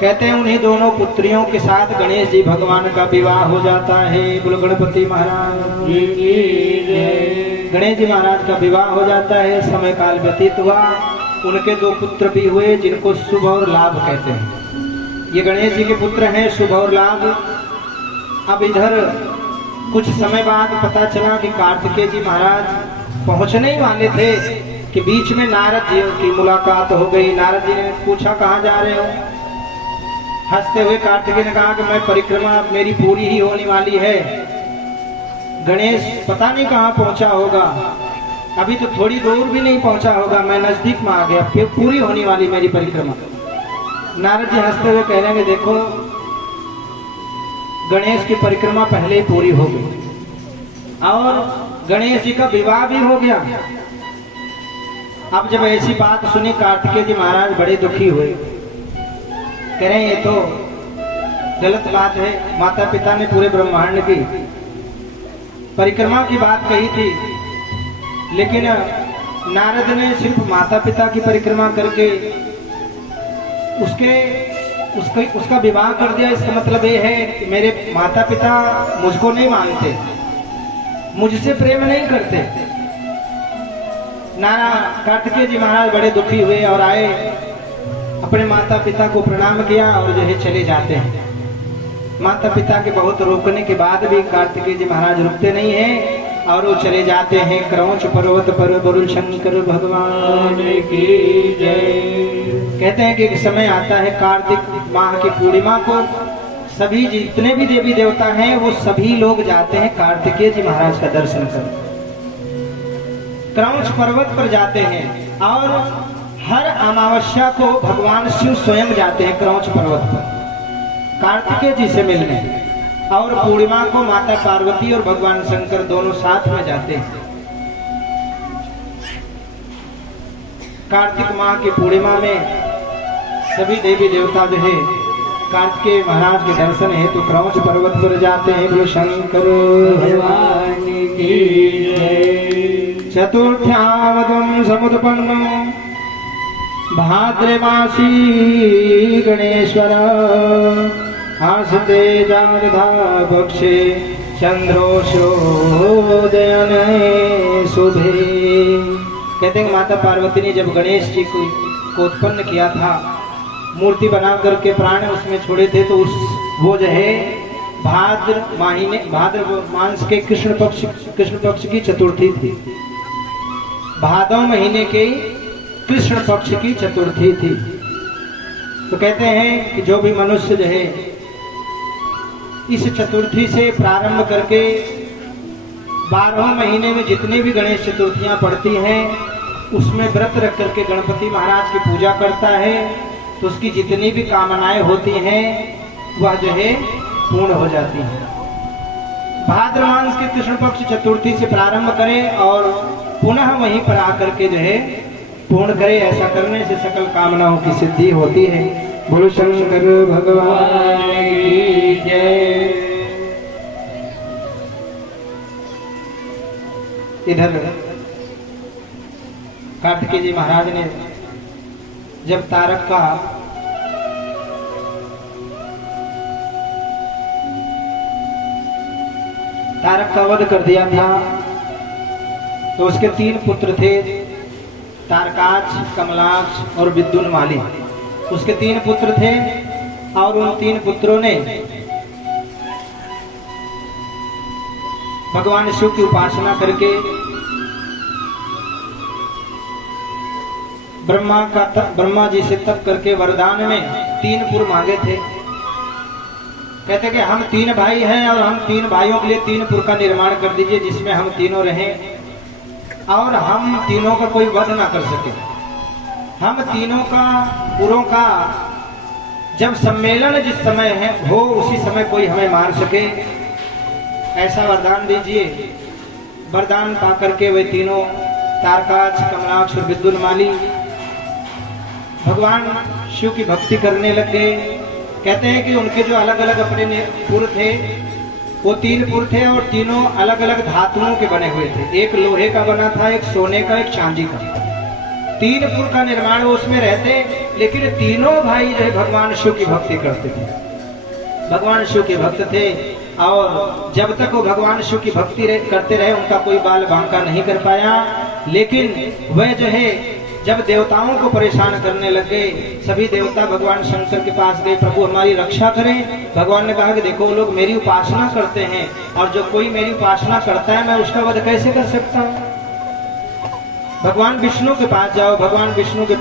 कहते हैं उन्हीं दोनों पुत्रियों के साथ गणेश जी भगवान का विवाह हो जाता है। बोलो गणपति महाराज की जय। गणेश जी महाराज का विवाह हो जाता है। समय काल व्यतीत हुआ, उनके दो पुत्र भी हुए जिनको शुभ और लाभ कहते हैं। ये गणेश जी के पुत्र हैं शुभ और लाभ। अब इधर कुछ समय बाद पता चला कि कार्तिकेय जी महाराज पहुंचने ही वाले थे कि बीच में नारद जी की मुलाकात हो गई। नारद जी ने पूछा कहाँ जा रहे हो? हंसते हुए कार्तिकेय ने कहा कि मैं परिक्रमा मेरी पूरी ही होने वाली है। गणेश पता नहीं कहाँ पहुंचा होगा, अभी तो थोड़ी दूर भी नहीं पहुंचा होगा, मैं नजदीक में आ गया, फिर पूरी होने वाली मेरी परिक्रमा। नारद जी हंसते हुए कह रहे हैं देखो गणेश की परिक्रमा पहले ही पूरी हो गई और गणेश जी का विवाह भी हो गया। अब जब ऐसी बात सुनी कार्तिकेय जी महाराज बड़े दुखी हुए। कह रहे हैं ये तो गलत बात है। माता पिता ने पूरे ब्रह्मांड की परिक्रमा की बात कही थी, लेकिन नारद ने सिर्फ माता पिता की परिक्रमा करके उसका विवाह कर दिया। इसका मतलब ये है कि मेरे माता पिता मुझको नहीं मानते, मुझसे प्रेम नहीं करते। कार्तिकेय जी महाराज बड़े दुखी हुए और आए, अपने माता पिता को प्रणाम किया और जो है चले जाते हैं। माता पिता के बहुत रोकने के बाद भी कार्तिकेय जी महाराज रुकते नहीं हैं और वो चले जाते हैं। क्रौंच पर्वत पर बोल शंकर भगवान की जय। कहते हैं कि एक समय आता है कार्तिक माह की पूर्णिमा को, सभी जितने भी देवी देवता हैं वो सभी लोग जाते हैं कार्तिकेय जी महाराज का दर्शन करने। क्रौंच पर्वत पर जाते हैं और हर अमावस्या को भगवान शिव स्वयं जाते हैं क्रौंच पर्वत पर कार्तिकेय जी से मिलने, और पूर्णिमा को माता पार्वती और भगवान शंकर दोनों साथ में जाते हैं। कार्तिक माह की पूर्णिमा में सभी देवी देवता जो है कार्तिकेय महाराज के दर्शन हेतु क्रौंच पर्वत पर जाते हैं। बोलो शंकर भगवान की जय। चतुर्थ्यावतम समुत्पन्नम भाद्रमासी गणेश्वर आस्ते जारधा पक्षे चंद्रोषोदयन शुभे। कहते हैं माता पार्वती ने जब गणेश जी को उत्पन्न किया था, मूर्ति बना करके प्राण उसमें छोड़े थे, तो वो जो है भाद्र मास के कृष्ण पक्ष की चतुर्थी थी। भादव महीने के कृष्ण पक्ष की चतुर्थी थी। तो कहते हैं कि जो भी मनुष्य जो है इस चतुर्थी से प्रारंभ करके 12 महीने में जितने भी गणेश चतुर्थियां पड़ती हैं उसमें व्रत रख करके गणपति महाराज की पूजा करता है, तो उसकी जितनी भी कामनाएं होती हैं वह जो है पूर्ण हो जाती हैं। भाद्र मास के कृष्ण पक्ष चतुर्थी से प्रारंभ करें और पुनः वहीं पर आकर के जो है पूर्ण करे। ऐसा करने से सकल कामनाओं की सिद्धि होती है। बोलो शंकर भगवान की जय। इधर कार्तिकेय जी महाराज ने जब तारक का वध कर दिया था, तो उसके 3 पुत्र थे, तारकाक्ष, कमलाक्ष और विद्युन्माली। उसके 3 पुत्र थे और उन 3 पुत्रों ने भगवान शिव की उपासना करके ब्रह्मा जी से तप करके वरदान में 3 पुर मांगे थे। कहते कि हम 3 भाई हैं और हम 3 भाइयों के लिए 3 पुर का निर्माण कर दीजिए जिसमें हम तीनों रहें और हम तीनों का कोई वध ना कर सके। हम तीनों का पुरों का जब सम्मेलन जिस समय है हो उसी समय कोई हमें मार सके, ऐसा वरदान दीजिए। वरदान पा करके वे तीनों तारकाक्ष, कमलाक्ष और विद्युन्माली भगवान शिव की भक्ति करने लग गए। कहते हैं कि उनके जो अलग अलग अपने पुर थे वो 3 पुर थे और तीनों अलग अलग धातुओं के बने हुए थे। एक लोहे का बना था, एक सोने का, एक चांदी का। 3 पुर का निर्माण वो उसमें रहते, लेकिन तीनों भाई जो है भगवान शिव की भक्ति करते थे, भगवान शिव के भक्त थे। और जब तक वो भगवान शिव की भक्ति करते रहे उनका कोई बाल बांका नहीं कर पाया। लेकिन वह जो है जब देवताओं को परेशान करने लग गए, सभी देवता भगवान शंकर के पास गए, प्रभु हमारी रक्षा करें। भगवान ने कहा कि देखो वो लोग मेरी उपासना करते हैं और जो कोई मेरी उपासना करता है मैं उसका वध कैसे कर सकता हूँ। भगवान विष्णु के पास जाओ, भगवान विष्णु के पास